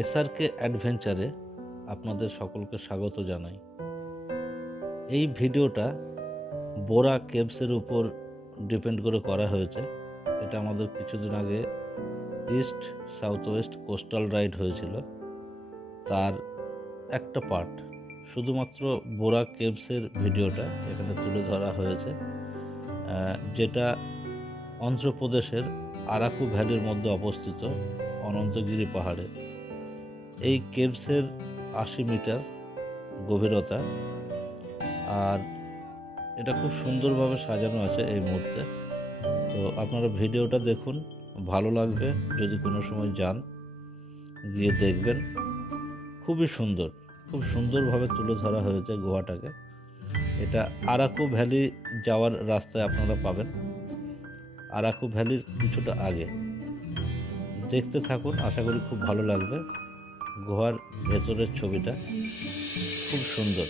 SRK অ্যাডভেঞ্চারে আপনাদের সকলকে স্বাগত জানাই। এই ভিডিওটা বোরা কেভসের উপর ডিপেন্ড করে করা হয়েছে। এটা আমাদের কিছুদিন আগে east south West coastal ride হয়েছিল, তার একটা পার্ট, শুধুমাত্র বোরা কেভসের ভিডিওটা এখানে তুলে ধরা হয়েছে, যেটা অন্ধ্রপ্রদেশের আরাকু ভ্যালির মধ্যে অবস্থিত অনন্তগিরি পাহাড়ে। এই কেভসের 80 মিটার গভীরতা, আর এটা খুব সুন্দরভাবে সাজানো আছে এই মুহূর্তে। তো আপনারা ভিডিওটা দেখুন, ভালো লাগবে। যদি কোনো সময় যান, গিয়ে দেখবেন। খুবই সুন্দর, খুব সুন্দরভাবে তুলে ধরা হয়েছে গুহাটাকে। এটা আরাকু ভ্যালি যাওয়ার রাস্তায় আপনারা পাবেন, আরাকু ভ্যালির কিছুটা আগে। দেখতে থাকুন, আশা করি খুব ভালো লাগবে। গুহার ভেতরের ছবিটা খুব সুন্দর।